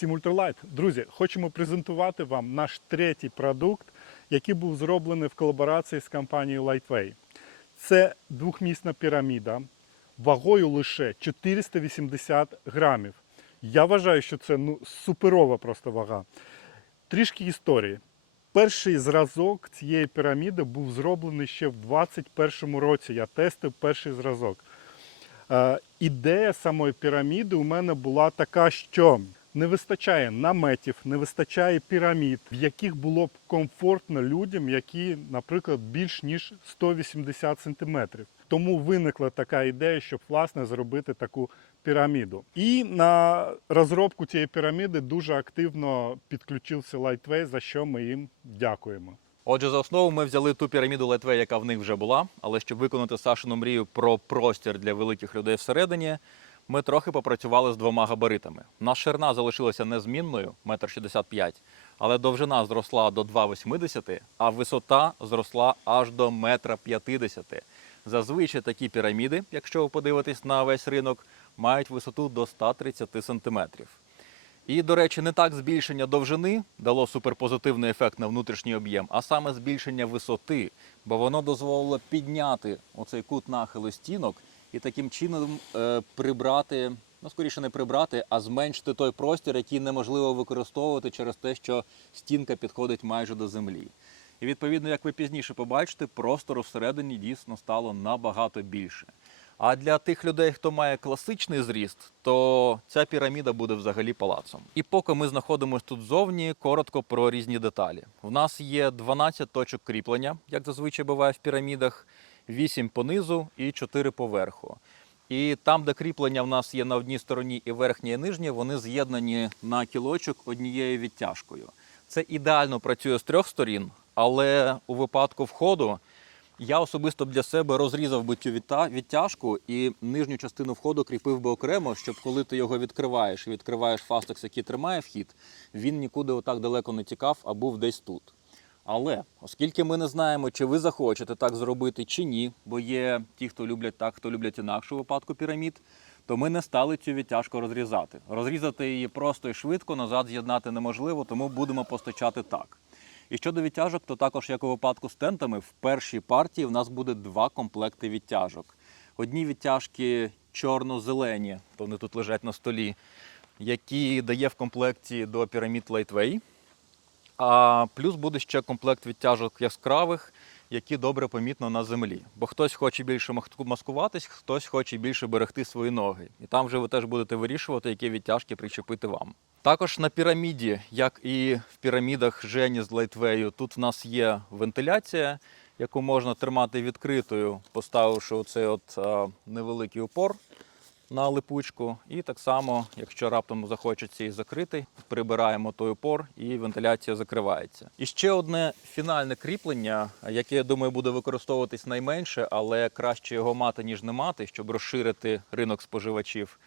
Всім Ультралайт. Друзі, хочемо презентувати вам наш третій продукт, який був зроблений в колаборації з компанією Lightway. Це двохмісна піраміда вагою лише 480 грамів. Я вважаю, що це ну, суперова просто вага. Трішки історії. Перший зразок цієї піраміди був зроблений ще в 2021 році. Я тестив перший зразок. Е, ідея самої піраміди у мене була така, що не вистачає наметів, не вистачає пірамід, в яких було б комфортно людям, які, наприклад, більш ніж 180 сантиметрів. Тому виникла така ідея, щоб власне зробити таку піраміду. І на розробку цієї піраміди дуже активно підключився Lightway, за що ми їм дякуємо. Отже, за основу ми взяли ту піраміду Лайтвей, яка в них вже була. Але щоб виконати Сашину мрію про простір для великих людей всередині, ми трохи попрацювали з двома габаритами. Наша ширина залишилася незмінною, 1,65 м, але довжина зросла до 2,80 м, а висота зросла аж до 1,50 м. Зазвичай такі піраміди, якщо ви подивитесь на весь ринок, мають висоту до 130 см. І, до речі, не так збільшення довжини дало суперпозитивний ефект на внутрішній об'єм, а саме збільшення висоти, бо воно дозволило підняти оцей кут нахилу стінок і таким чином е, прибрати, ну скоріше не прибрати, а зменшити той простір, який неможливо використовувати через те, що стінка підходить майже до землі. І відповідно, як ви пізніше побачите, простору всередині дійсно стало набагато більше. А для тих людей, хто має класичний зріст, то ця піраміда буде взагалі палацом. І поки ми знаходимося тут зовні, коротко про різні деталі. У нас є 12 точок кріплення, як зазвичай буває в пірамідах, 8 понизу і 4 поверху. І там, де кріплення в нас є на одній стороні і верхнє і нижнє, вони з'єднані на кілочок однією відтяжкою. Це ідеально працює з трьох сторін, але у випадку входу я особисто для себе розрізав би цю відтяжку і нижню частину входу кріпив би окремо, щоб коли ти його відкриваєш і відкриваєш фастекс, який тримає вхід, він нікуди отак далеко не тікав, а був десь тут. Але оскільки ми не знаємо, чи ви захочете так зробити чи ні, бо є ті, хто люблять так, хто люблять інакше випадку пірамід, то ми не стали цю відтяжку розрізати. Розрізати її просто і швидко, назад з'єднати неможливо, тому будемо постачати так. І щодо відтяжок, то також, як у випадку з тентами, в першій партії в нас буде два комплекти відтяжок. Одні відтяжки чорно-зелені, то вони тут лежать на столі, які дає в комплекті до пірамід Lightway. А плюс буде ще комплект відтяжок яскравих, які добре помітно на землі. Бо хтось хоче більше маскуватись, хтось хоче більше берегти свої ноги. І там вже ви теж будете вирішувати, які відтяжки причепити вам. Також на піраміді, як і в пірамідах Жені з Лайтвею, тут в нас є вентиляція, яку можна тримати відкритою, поставивши оцей от невеликий упор на липучку. І так само, якщо раптом захочеться її закрити, прибираємо той упор і вентиляція закривається. І ще одне фінальне кріплення, яке я думаю буде використовуватись найменше, але краще його мати ніж не мати, щоб розширити ринок споживачів.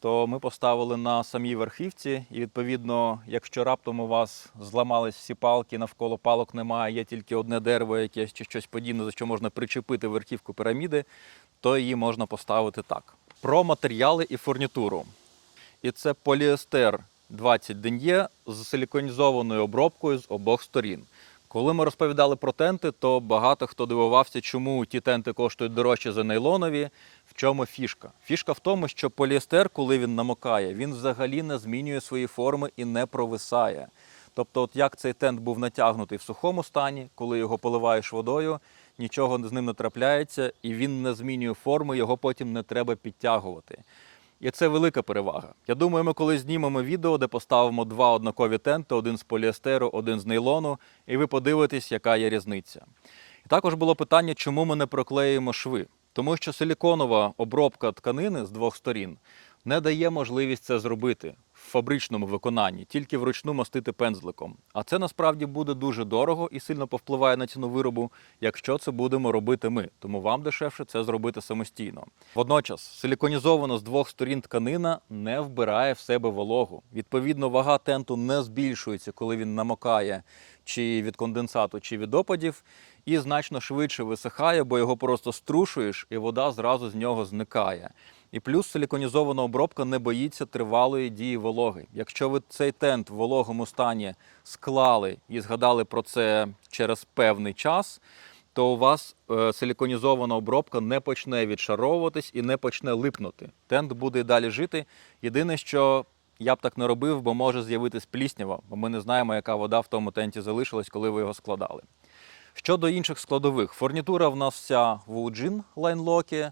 То ми поставили на самій верхівці, і відповідно, якщо раптом у вас зламались всі палки, навколо палок немає, є тільки одне дерево, якесь чи щось подібне, за що можна причепити верхівку піраміди, то її можна поставити так. Про матеріали і фурнітуру. І це поліестер 20 ден'є з силіконізованою обробкою з обох сторін. Коли ми розповідали про тенти, то багато хто дивувався, чому ті тенти коштують дорожче за нейлонові. В чому фішка? Фішка в тому, що поліестер, коли він намокає, він взагалі не змінює свої форми і не провисає. Тобто, от як цей тент був натягнутий в сухому стані, коли його поливаєш водою, нічого з ним не трапляється, і він не змінює форми, його потім не треба підтягувати. І це велика перевага. Я думаю, ми колись знімемо відео, де поставимо два однакові тенти: один з поліестеру, один з нейлону, і ви подивитесь, яка є різниця. І також було питання, чому ми не проклеїмо шви. Тому що силіконова обробка тканини з двох сторін не дає можливість це зробити фабричному виконанні, тільки вручну мастити пензликом. А це насправді буде дуже дорого і сильно повпливає на ціну виробу, якщо це будемо робити ми. Тому вам дешевше це зробити самостійно. Водночас, силіконізована з двох сторін тканина не вбирає в себе вологу. Відповідно, вага тенту не збільшується, коли він намокає чи від конденсату, чи від опадів, і значно швидше висихає, бо його просто струшуєш, і вода зразу з нього зникає. І плюс силіконізована обробка не боїться тривалої дії вологи. Якщо ви цей тент в вологому стані склали і згадали про це через певний час, то у вас е, силіконізована обробка не почне відшаровуватись і не почне липнути. Тент буде далі жити. Єдине, що я б так не робив, бо може з'явитись пліснява, бо ми не знаємо, яка вода в тому тенті залишилась, коли ви його складали. Щодо інших складових, фурнітура в нас вся в Ujin лайнлокі,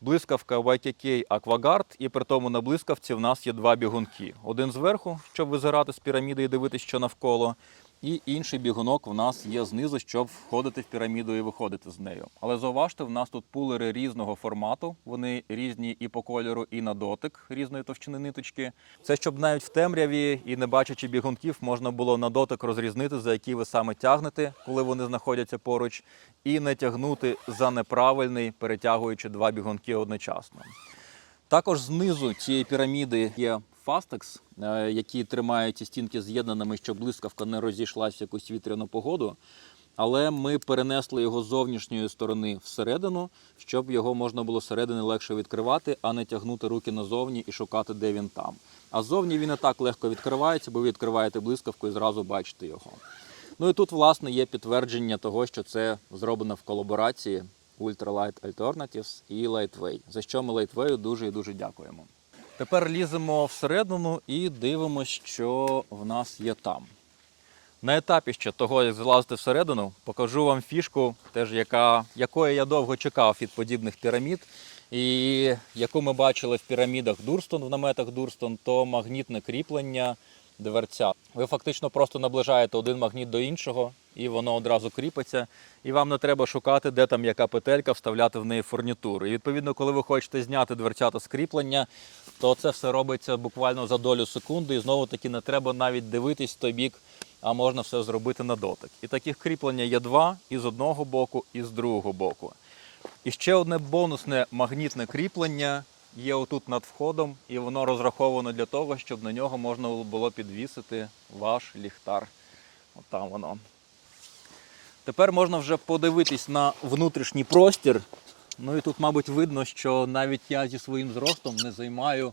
блискавка YKK Aquaguard, і при тому на блискавці в нас є два бігунки. Один зверху, щоб визирати з піраміди і дивитися, що навколо. І інший бігунок в нас є знизу, щоб входити в піраміду і виходити з нею. Але зауважте, в нас тут пулери різного формату. Вони різні і по кольору, і на дотик різної товщини ниточки. Це щоб навіть в темряві і не бачачи бігунків, можна було на дотик розрізнити, за які ви саме тягнете, коли вони знаходяться поруч, і не тягнути за неправильний, перетягуючи два бігунки одночасно. Також знизу цієї піраміди є фастекс, е, які тримають ці стінки з'єднаними, щоб блискавка не розійшлася в якусь вітряну погоду. Але ми перенесли його з зовнішньої сторони всередину, щоб його можна було зсередини легше відкривати, а не тягнути руки назовні і шукати, де він там. А ззовні він і так легко відкривається, бо ви відкриваєте блискавку і зразу бачите його. Ну і тут, власне, є підтвердження того, що це зроблено в колаборації Ultralight Alternatives і Lightway, за що ми Lightway дуже і дуже дякуємо. Тепер ліземо всередину і дивимося, що в нас є там. На етапі ще того, як залазити всередину, покажу вам фішку, теж яка, якої я довго чекав від подібних пірамід. І яку ми бачили в пірамідах Дурстон, в наметах Дурстон, то магнітне кріплення дверця. Ви фактично просто наближаєте один магніт до іншого, і воно одразу кріпиться. І вам не треба шукати, де там яка петелька, вставляти в неї фурнітуру. І відповідно, коли ви хочете зняти дверцята з кріплення, то це все робиться буквально за долю секунди. І знову таки не треба навіть дивитись в той бік, а можна все зробити на дотик. І таких кріплення є два і з одного боку, і з другого боку. І ще одне бонусне магнітне кріплення є отут над входом, і воно розраховано для того, щоб на нього можна було підвісити ваш ліхтар. От там воно. Тепер можна вже подивитись на внутрішній простір. Ну і тут, мабуть, видно, що навіть я зі своїм зростом не займаю,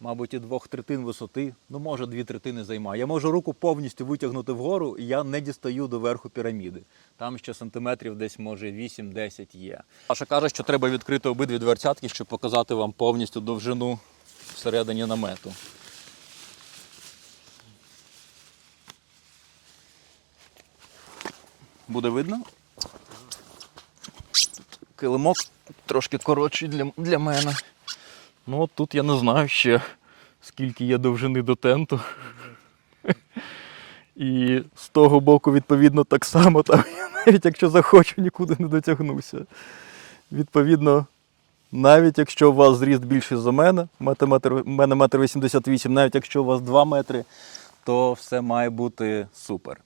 мабуть, і двох третин висоти, ну може дві третини займаю. Я можу руку повністю витягнути вгору, і я не дістаю до верху піраміди. Там ще сантиметрів десь може 8-10 є. Паша каже, що треба відкрити обидві дверцятки, щоб показати вам повністю довжину всередині намету. Буде видно? Килимок трошки коротший для, для мене. Ну, от тут я не знаю ще, скільки є довжини до тенту. І з того боку, відповідно, так само, там, я навіть якщо захочу, нікуди не дотягнуся. Відповідно, навіть якщо у вас зріст більший за мене, у мене метр 88, навіть якщо у вас 2 метри, то все має бути супер.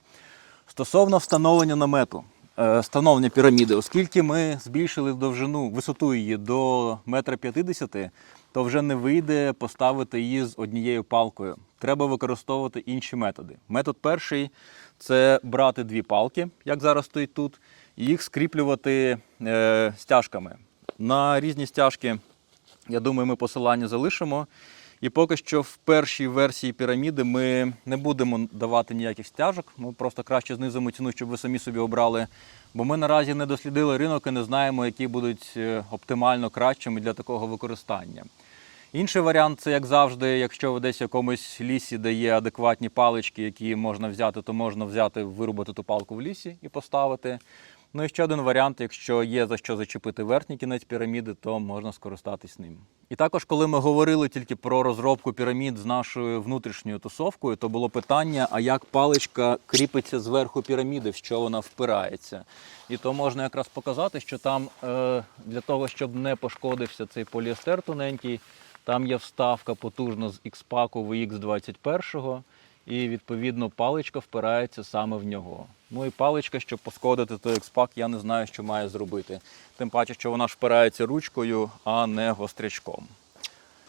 Стосовно встановлення намету, е, встановлення піраміди, оскільки ми збільшили довжину, висоту її до 1,50 м, то вже не вийде поставити її з однією палкою. Треба використовувати інші методи. Метод перший це брати дві палки, як зараз стоїть тут, і їх скріплювати е, стяжками. На різні стяжки, я думаю, ми посилання залишимо. І поки що в першій версії піраміди ми не будемо давати ніяких стяжок. Ми просто краще знизимо ціну, щоб ви самі собі обрали. Бо ми наразі не дослідили ринок і не знаємо, які будуть е, оптимально кращими для такого використання. Інший варіант це, як завжди, якщо ви десь в якомусь лісі, де є адекватні палички, які можна взяти, то можна взяти, вирубати ту палку в лісі і поставити. Ну і ще один варіант, якщо є за що зачепити верхній кінець піраміди, то можна скористатись ним. І також, коли ми говорили тільки про розробку пірамід з нашою внутрішньою тусовкою, то було питання: а як паличка кріпиться зверху піраміди, в що вона впирається? І то можна якраз показати, що там е, для того, щоб не пошкодився цей поліестер тоненький, там є вставка потужна з X-паку VX21, і відповідно паличка впирається саме в нього. Ну і паличка, щоб пошкодити той X-пак, я не знаю, що має зробити. Тим паче, що вона ж впирається ручкою, а не гострячком.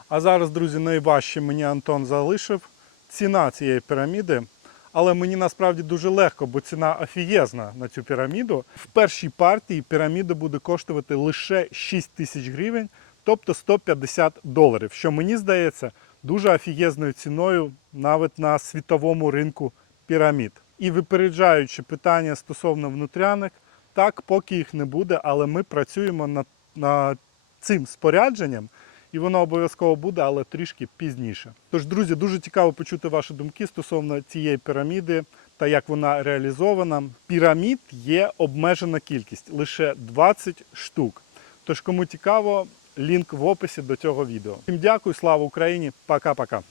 А зараз, друзі, найважче мені Антон залишив ціна цієї піраміди. Але мені насправді дуже легко, бо ціна офієзна на цю піраміду. В першій партії піраміда буде коштувати лише 6 тисяч гривень тобто 150 доларів, що мені здається дуже офігезною ціною навіть на світовому ринку пірамід. І випереджаючи питання стосовно внутряник, так, поки їх не буде, але ми працюємо над, над цим спорядженням, і воно обов'язково буде, але трішки пізніше. Тож, друзі, дуже цікаво почути ваші думки стосовно цієї піраміди та як вона реалізована. Пірамід є обмежена кількість лише 20 штук. Тож, кому цікаво, лінк в описі до цього відео. Всім дякую, слава Україні! Пока-пока.